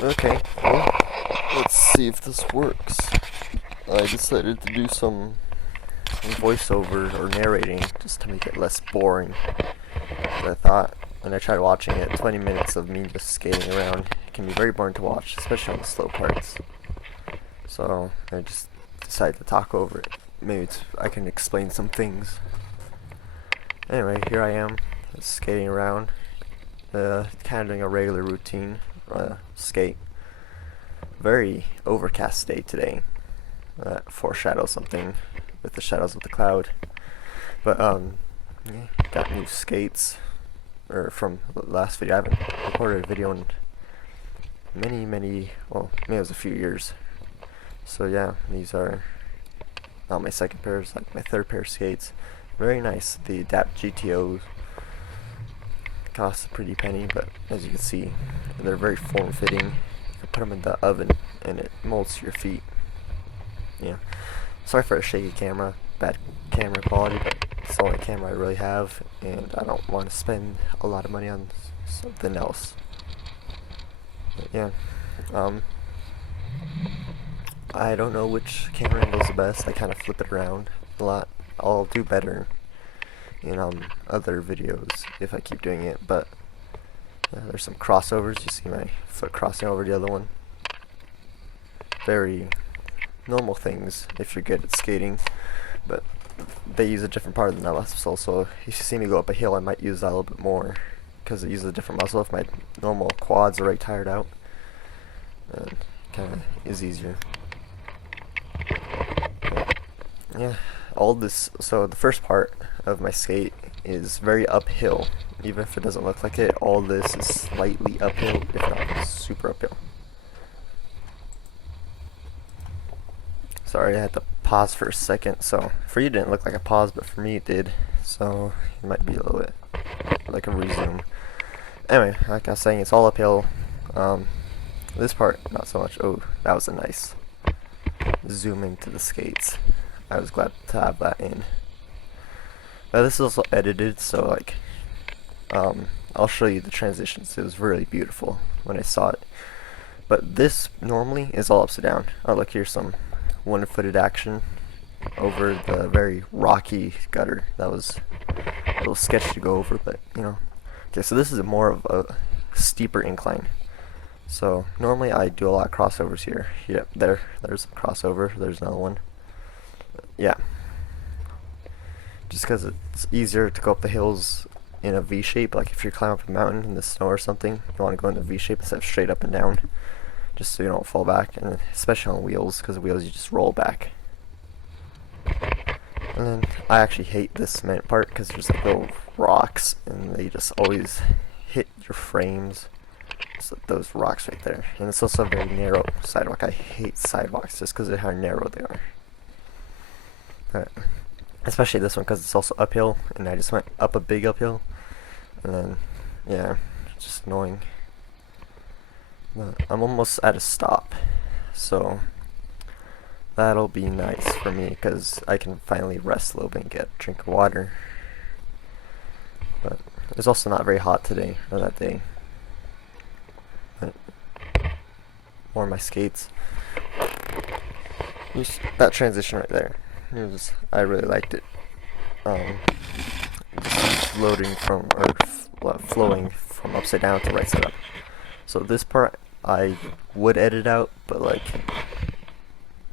Okay, well, let's see if this works. I decided to do some voiceover or narrating just to make it less boring. But I thought when I tried watching it, 20 minutes of me just skating around can be very boring to watch, especially on the slow parts. So I just decided to talk over it. Maybe I can explain some things. Anyway, here I am, skating around, kind of doing a regular routine, skate. Very overcast day today. Foreshadows something with the shadows of the cloud. But yeah, got new skates. Or from the last video, I haven't recorded a video in many, well, maybe it was a few years. So yeah, these are not my second pair, it's like my third pair of skates. Very nice. The Adapt GTOs cost a pretty penny, but as you can see, they're very form-fitting. You can put them in the oven and it molds to your feet. Yeah. Sorry for a shaky camera, bad camera quality, but it's the only camera I really have, and I don't want to spend a lot of money on something else. But yeah. I don't know which camera angle is the best. I kind of flip it around a lot. I'll do better in other videos if I keep doing it, but there's some crossovers. You see my foot crossing over the other one. Very normal things if you're good at skating, but they use a different part of the muscle, so if you see me go up a hill, I might use that a little bit more because it uses a different muscle. If my normal quads are right tired out, then kind of is easier. Yeah, all this, so the first part of my skate is very uphill. Even if it doesn't look like it, all this is slightly uphill, if not super uphill. Sorry, I had to pause for a second. So for you it didn't look like a pause, but for me it did. So it might be a little bit like a resume. Anyway, like I was saying, it's all uphill. This part, not so much. Oh, that was a nice zoom into the skates. I was glad to have that in. But this is also edited, so like, I'll show you the transitions. It was really beautiful when I saw it. But this normally is all upside down. Oh, look, here's some one-footed action over the very rocky gutter. That was a little sketchy to go over, but you know. Okay, so this is more of a steeper incline. So normally I do a lot of crossovers here. Yep, there's a crossover. There's another one. Yeah. Just because it's easier to go up the hills in a V shape. Like if you're climbing up a mountain in the snow or something, you want to go in a V shape instead of straight up and down, just so you don't fall back. And especially on wheels, because wheels you just roll back. And then I actually hate this cement part because there's like little rocks and they just always hit your frames. So those rocks right there. And it's also a very narrow sidewalk. I hate sidewalks just because of how narrow they are. But especially this one because it's also uphill, and I just went up a big uphill, and then yeah, it's just annoying. But I'm almost at a stop, so that'll be nice for me because I can finally rest a little bit and get a drink of water. But it's also not very hot today or that day. But more of my skates. That transition right there. I really liked it. Just floating from, or flowing from upside down to right side up. So this part I would edit out, but like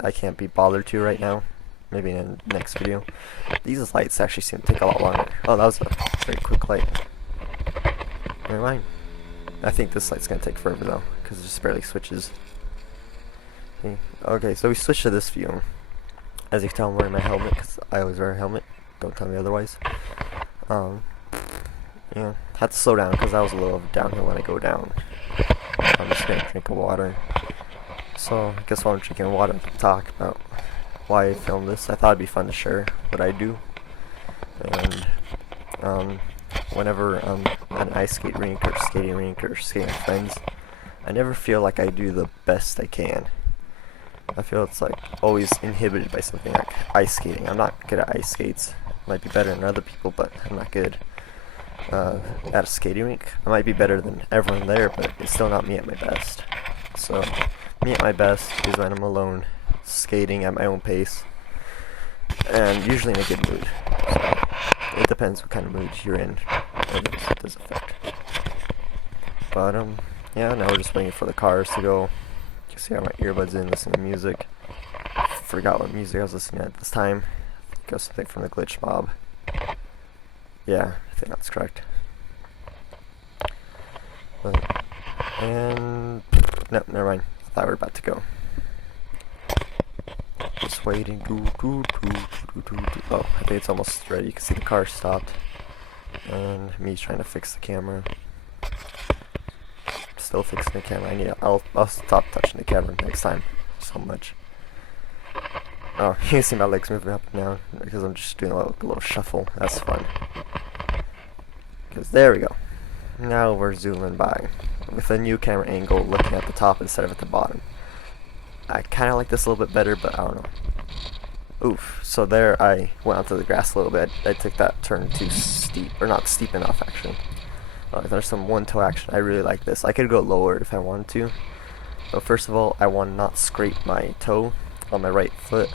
I can't be bothered to right now. Maybe in the next video. These lights actually seem to take a lot longer. Oh, that was a very quick light. Never mind. I think this light's gonna take forever though, because it just barely switches. Okay, so we switched to this view. As you can tell, I'm wearing my helmet because I always wear a helmet. Don't tell me otherwise. Yeah, had to slow down because that was a little downhill when I go down. I'm just gonna drink of water. So I guess while I'm drinking water, I can talk about why I filmed this. I thought it'd be fun to share what I do. And whenever I'm at an ice skate rink or skating with friends, I never feel like I do the best I can. I feel it's like always inhibited by something like ice skating. I'm not good at ice skates. Might be better than other people, but I'm not good. At a skating rink, I might be better than everyone there, but it's still not me at my best. So me at my best is when I'm alone, skating at my own pace, and usually in a good mood. So it depends what kind of mood you're in. It does affect. But yeah, now we're just waiting for the cars to go. You can see I have my earbuds in, listening to music. Forgot what music I was listening at this time. I think it was something from the Glitch Mob. Yeah, I think that's correct. And no, never mind. I thought we were about to go. Just waiting. Oh, I think it's almost ready. You can see the car stopped, and me trying to fix the camera. Still fixing the camera. I'll stop touching the camera next time. So much. Oh, you can see my legs moving up and down because I'm just doing a little shuffle. That's fun. Because there we go. Now we're zooming by with a new camera angle, looking at the top instead of at the bottom. I kind of like this a little bit better, but I don't know. Oof. So there I went onto the grass a little bit. I took that turn too steep, or not steep enough actually. There's some one-toe action. I really like this. I could go lower if I wanted to. But first of all, I want to not scrape my toe on my right foot.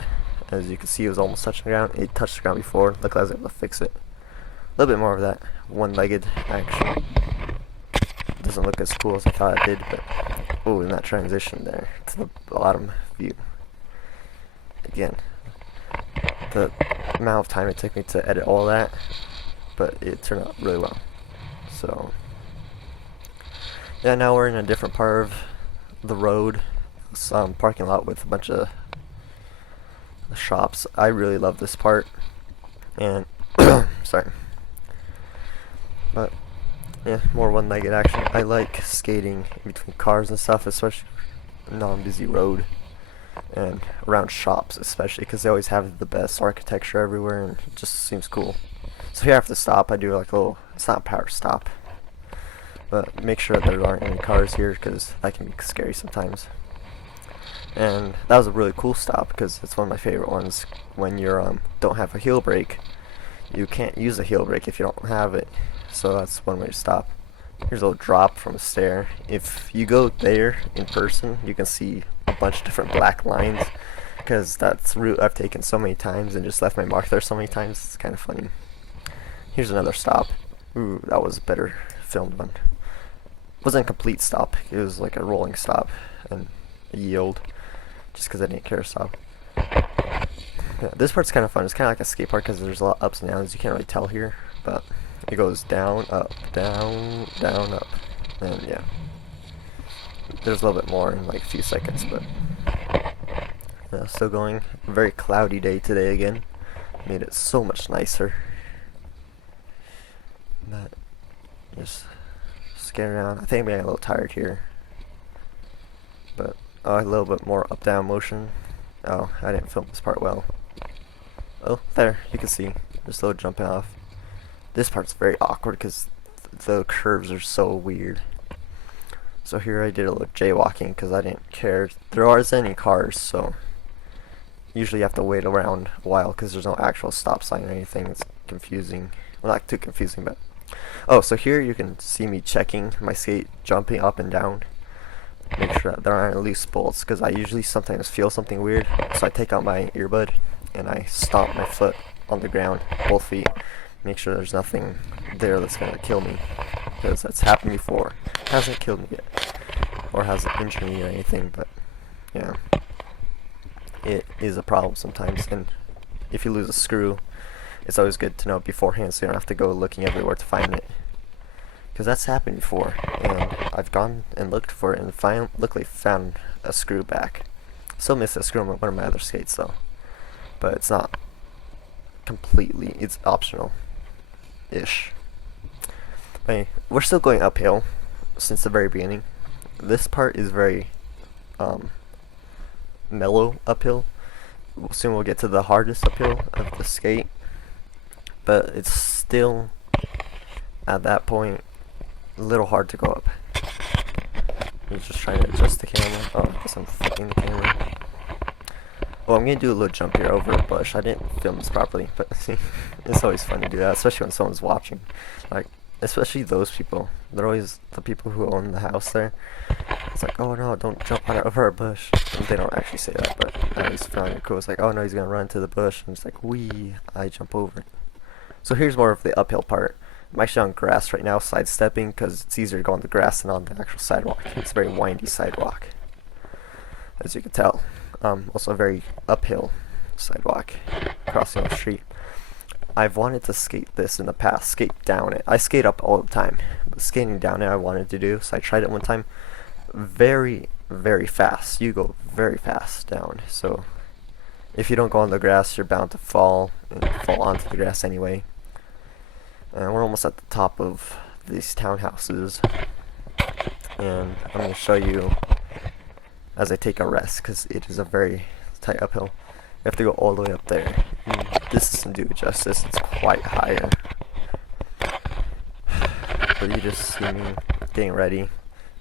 As you can see, it was almost touching the ground. It touched the ground before. Look, I was able to fix it. A little bit more of that one-legged action. Doesn't look as cool as I thought it did, but oh, and that transition there to the bottom view. Again, the amount of time it took me to edit all that, but it turned out really well. So yeah, now we're in a different part of the road, some parking lot with a bunch of shops. I really love this part, and sorry, but yeah, more one-legged action. I like skating in between cars and stuff, especially non-busy road and around shops, especially because they always have the best architecture everywhere, and it just seems cool. So here I have to stop. I do like a little, it's not a power stop, but make sure that there aren't any cars here because that can be scary sometimes. And that was a really cool stop because it's one of my favorite ones. When you don't have a heel brake, you can't use a heel brake if you don't have it. So that's one way to stop. Here's a little drop from a stair. If you go there in person, you can see a bunch of different black lines because that's a route I've taken so many times and just left my mark there so many times. It's kind of funny. Here's another stop. Ooh, that was a better filmed one. It wasn't a complete stop. It was like a rolling stop and a yield, just because I didn't care to stop. Yeah, this part's kind of fun. It's kind of like a skate park because there's a lot of ups and downs. You can't really tell here, but it goes down, up, down, down, up, and yeah. There's a little bit more in like a few seconds, but yeah, still going. A very cloudy day today again. Made it so much nicer. But just skating around. I think I'm getting a little tired here, but a little bit more up-down motion. Oh, I didn't film this part well. Oh, there, you can see. Just a little jumping off. This part's very awkward because the curves are so weird. So here I did a little jaywalking because I didn't care. There aren't any cars, so usually you have to wait around a while because there's no actual stop sign or anything. It's confusing. Well, not too confusing, but... Oh, so here you can see me checking my skate, jumping up and down. Make sure that there aren't loose bolts because I usually sometimes feel something weird. So I take out my earbud and I stomp my foot on the ground, both feet. Make sure there's nothing there that's going to kill me, because that's happened before. Hasn't killed me yet, or hasn't injured me or anything, but yeah, it is a problem sometimes. And if you lose a screw, it's always good to know beforehand so you don't have to go looking everywhere to find it, because that's happened before. And I've gone and looked for it and luckily found a screw back. Still missed a screw on one of my other skates though, but it's not completely, it's optional ish. But we're still going uphill since the very beginning. This part is very mellow uphill. Soon we'll get to the hardest uphill of the skate, but it's still at that point a little hard to go up. I'm just trying to adjust the camera. Oh, I guess I'm flicking the camera. Well, I'm gonna do a little jump here over a bush. I didn't film this properly, but see, it's always fun to do that, especially when someone's watching. Like, especially those people. They're always the people who own the house there. It's like, oh no, don't jump on it over a bush. And they don't actually say that, but at least found it cool. It's like, oh no, he's gonna run to the bush, and it's like, wee, I jump over it. So here's more of the uphill part. I'm actually on grass right now, sidestepping, because it's easier to go on the grass than on the actual sidewalk. It's a very windy sidewalk, as you can tell. Also a very uphill sidewalk, crossing the street. I've wanted to skate this in the past, skate down it. I skate up all the time, but skating down it I wanted to do, so I tried it one time. Very, very fast. You go very fast down, so if you don't go on the grass, you're bound to fall, and fall onto the grass anyway. And we're almost at the top of these townhouses, and I'm going to show you as I take a rest, because it is a very tight uphill. You have to go all the way up there. This doesn't do it justice, it's quite higher. But you just see me getting ready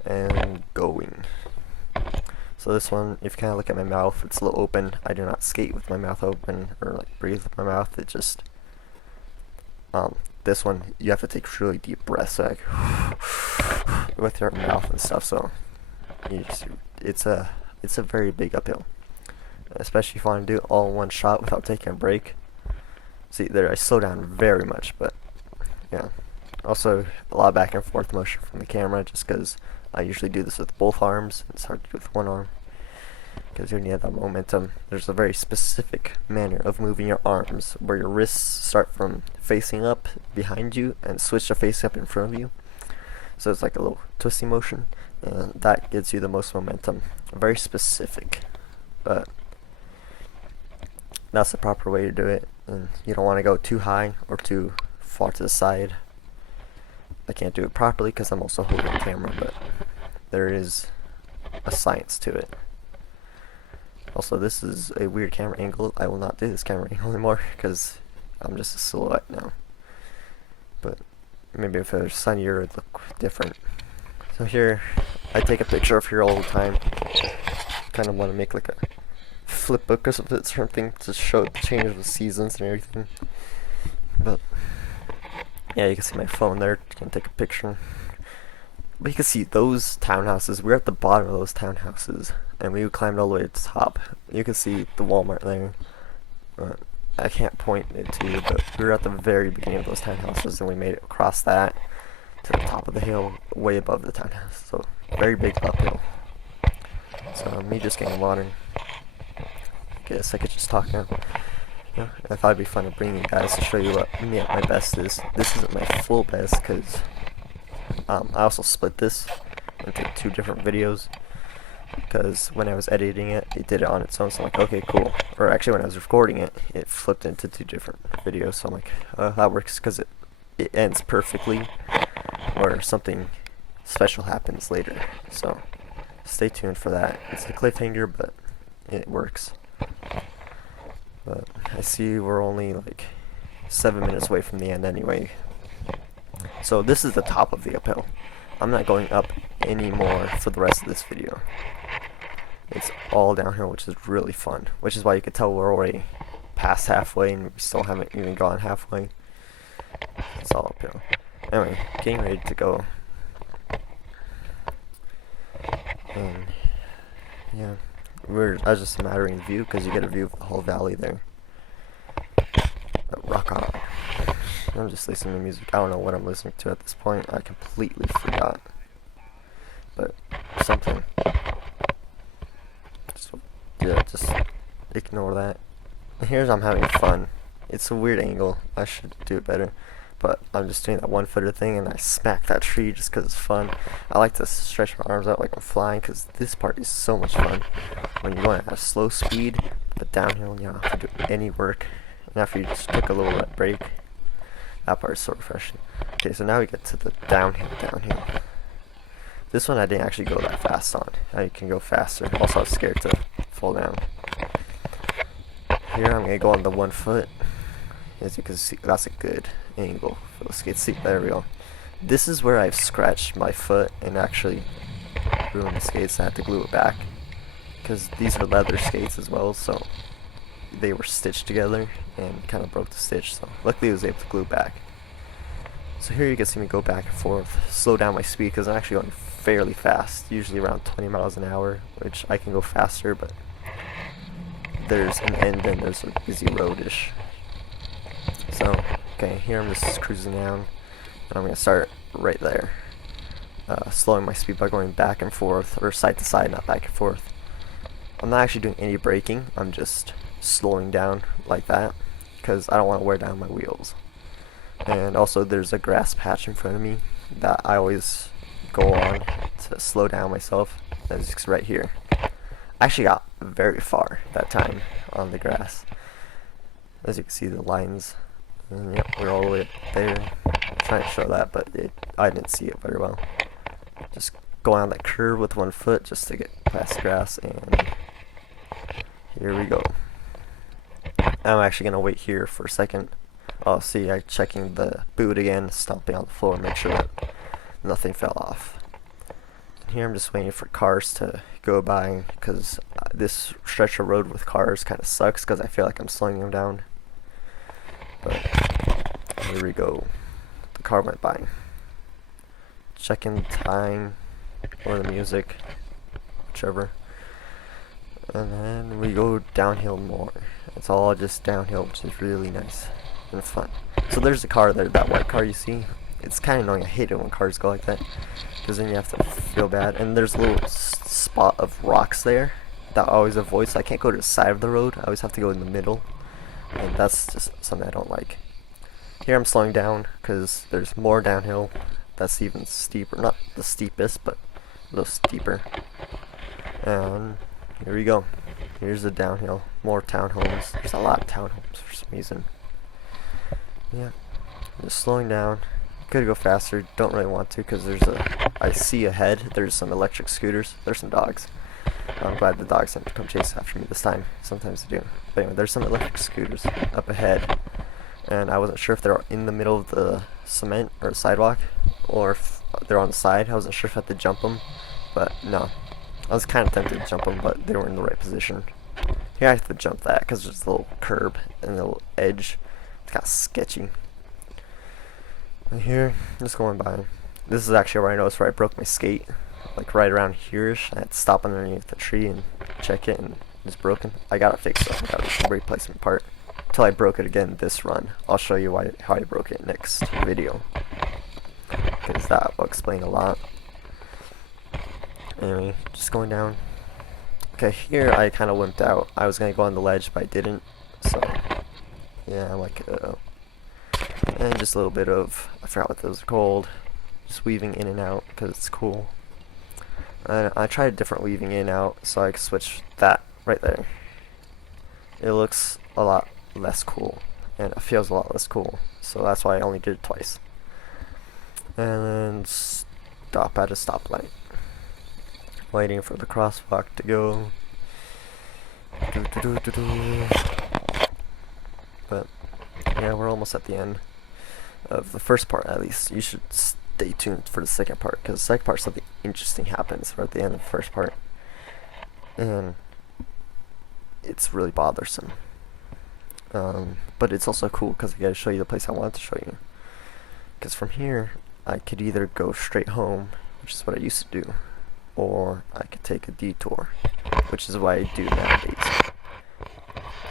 and going. So this one, if you kind of look at my mouth, it's a little open. I do not skate with my mouth open or like breathe with my mouth. It just, this one, you have to take really deep breaths, like with your mouth and stuff. So you just, it's a very big uphill, especially if you want to do it all in one shot without taking a break. See there, I slow down very much, but yeah. Also, a lot of back and forth motion from the camera, just because I usually do this with both arms. It's hard to do with one arm, because you need that momentum. There's a very specific manner of moving your arms, where your wrists start from facing up behind you and switch to facing up in front of you. So it's like a little twisty motion, and that gives you the most momentum. Very specific, but that's the proper way to do it. And you don't want to go too high or too far to the side. I can't do it properly because I'm also holding the camera, but there is a science to it. Also, this is a weird camera angle. I will not do this camera angle anymore because I'm just a silhouette now. But maybe if it was sunnier, it'd look different. So here, I take a picture of here all the time. Kind of want to make like a flip book or something to show the change of the seasons and everything. But yeah, you can see my phone there. You can take a picture. But you can see those townhouses. We're at the bottom of those townhouses, and we climbed all the way to the top. You can see the Walmart there. I can't point it to you, but we were at the very beginning of those townhouses, and we made it across that to the top of the hill, way above the townhouse. So very big uphill. So me just getting water. I guess I could just talk now. Yeah, I thought it'd be fun to bring you guys to show you what me at my best is. This isn't my full best because I also split this into 2 different videos, because when I was editing it, it did it on its own, so I'm like, okay, cool. Or actually, when I was recording it, it flipped into 2 different videos, so I'm like, that works because it ends perfectly, or something special happens later. So stay tuned for that. It's a cliffhanger, but it works. But I see we're only like 7 minutes away from the end anyway. So this is the top of the uphill. I'm not going up anymore for the rest of this video. It's all downhill, which is really fun. Which is why you can tell we're already past halfway and we still haven't even gone halfway. It's all uphill. Anyway, getting ready to go. And yeah. I was just admiring the view because you get a view of the whole valley there. But rock on. I'm just listening to music. I don't know what I'm listening to at this point. I completely forgot. But something. So, yeah, just ignore that. And here's I'm having fun. It's a weird angle. I should do it better. But I'm just doing that 1-footer thing, and I smack that tree just because it's fun. I like to stretch my arms out like I'm flying, because this part is so much fun. When you're going at a slow speed, but downhill, you don't have to do any work. And after you just took a little break, that part is so refreshing. Okay, so now we get to the downhill. This one I didn't actually go that fast on. Now you can go faster. Also, I was scared to fall down. Here I'm going to go on the 1 foot. As you can see, that's a good angle for the skate seat. There we go. This is where I've scratched my foot and actually ruined the skates. I had to glue it back because these are leather skates as well, so they were stitched together and kind of broke the stitch. So luckily I was able to glue it back. So here you can see me go back and forth, slow down my speed because I'm actually going fairly fast, usually around 20 miles an hour, which I can go faster, but there's an end and there's a busy road-ish. So, okay, here I'm just cruising down, and I'm going to start right there. Slowing my speed by going back and forth, or side to side, not back and forth. I'm not actually doing any braking, I'm just slowing down like that, because I don't want to wear down my wheels. And also there's a grass patch in front of me that I always go on to slow down myself. That's right here. I actually got very far that time on the grass. As you can see, the lines, and yep, we're all the way up there. I'm trying to show that, but I didn't see it very well. Just going on that curve with one foot just to get past the grass, and here we go. I'm actually gonna wait here for a second. Oh, see, I'm checking the boot again, stomping on the floor, make sure that nothing fell off. And here I'm just waiting for cars to go by, because this stretch of road with cars kind of sucks, because I feel like I'm slowing them down. But here we go. The car went by. Checking the time or the music, whichever. And then we go downhill more. It's all just downhill, which is really nice and fun. So there's a car there, that white car you see. It's kind of annoying. I hate it when cars go like that, because then you have to feel bad. And there's a little spot of rocks there that I always avoid, so I can't go to the side of the road. I always have to go in the middle, and that's just something I don't like. Here I'm slowing down because there's more downhill. That's even steeper, not the steepest, but a little steeper. And here we go. Here's the downhill. More townhomes. There's a lot of townhomes for some reason. Yeah, just slowing down. Could go faster. Don't really want to because I see ahead. There's some electric scooters. There's some dogs. I'm glad the dogs didn't come chase after me this time. Sometimes they do. But anyway, there's some electric scooters up ahead, and I wasn't sure if they're in the middle of the cement or sidewalk, or if they're on the side. I wasn't sure if I had to jump them, but no. I was kind of tempted to jump them, but they weren't in the right position. Here I have to jump that because there's a little curb and a little edge. It's kind of sketchy. And here, just going by. This is actually where I noticed where I broke my skate. Like right around here-ish. I had to stop underneath the tree and check it, and it's broken. I got it fixed though. I got a replacement part. Until I broke it again this run. I'll show you how I broke it next video, because that will explain a lot. Anyway, just going down. Okay, here I kind of wimped out. I was going to go on the ledge, but I didn't. So, yeah, I'm like, and just a little bit of, I forgot what those are called. Just weaving in and out, because it's cool. And I tried a different weaving in and out, so I could switch that right there. It looks a lot less cool, and it feels a lot less cool. So that's why I only did it twice. And then stop at a stoplight. Waiting for the crosswalk to go. But yeah, we're almost at the end of the first part. At least you should stay tuned for the second part, because the second part, something interesting happens right at the end of the first part, and it's really bothersome. But it's also cool because I gotta show you the place I wanted to show you. Because from here, I could either go straight home, which is what I used to do, or I could take a detour, which is what I do nowadays.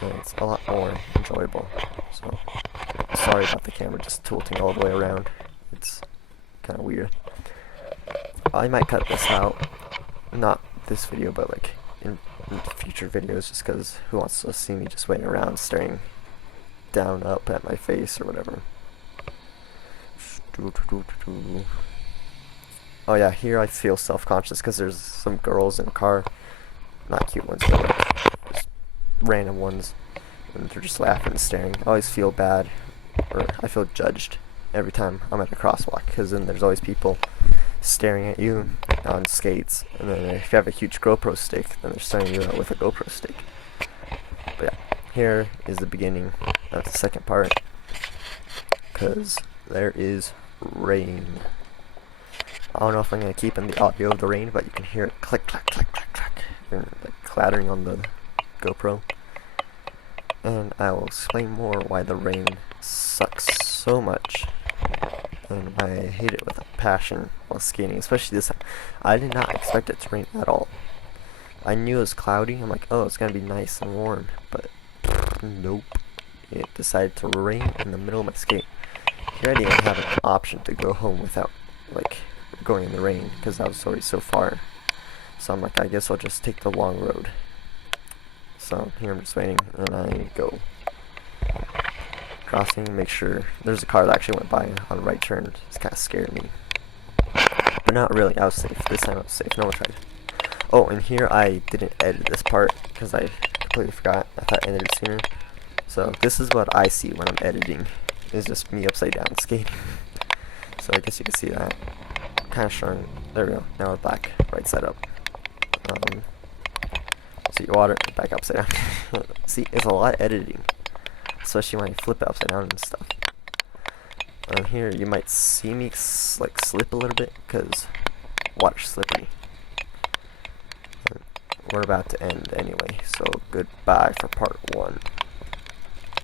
And it's a lot more enjoyable. So, sorry about the camera just tilting all the way around. It's kind of weird. I might cut this out. Not this video, but like in future videos, just because who wants to see me just waiting around staring down up at my face or whatever. Oh yeah, here I feel self-conscious because there's some girls in a car. Not cute ones, but like just random ones. And they're just laughing and staring. I always feel bad, or I feel judged every time I'm at a crosswalk, because then there's always people staring at you on skates, and then if you have a huge GoPro stick, then they're staring at you with a GoPro stick. But yeah, here is the beginning of the second part, because there is rain. I don't know if I'm going to keep in the audio of the rain, but you can hear it click, clack, clack, clack, clack, and like clattering on the GoPro. And I will explain more why the rain sucks so much and I hate it with a passion while skating, especially this time. I did not expect it to rain at all. I knew it was cloudy. I'm like, oh, it's gonna be nice and warm, but nope. It decided to rain in the middle of my skate. Here I didn't even have an option to go home without, like, going in the rain, because I was already so far. So I'm like, I guess I'll just take the long road. So here I'm just waiting, and I go. Crossing, make sure there's a car that actually went by on the right turn. It's kind of scared me. But not really, I was safe. This time I was safe, no one tried. Oh, and here I didn't edit this part, because I completely forgot. I thought I edited sooner. So this is what I see when I'm editing. It's just me upside down skating. So I guess you can see that. Kind of showing. There we go. Now we're back, right side up. See water, back upside down. See, it's a lot of editing, especially when you flip it upside down and stuff. Here you might see me like slip a little bit because water's slippery. We're about to end anyway, so goodbye for part 1.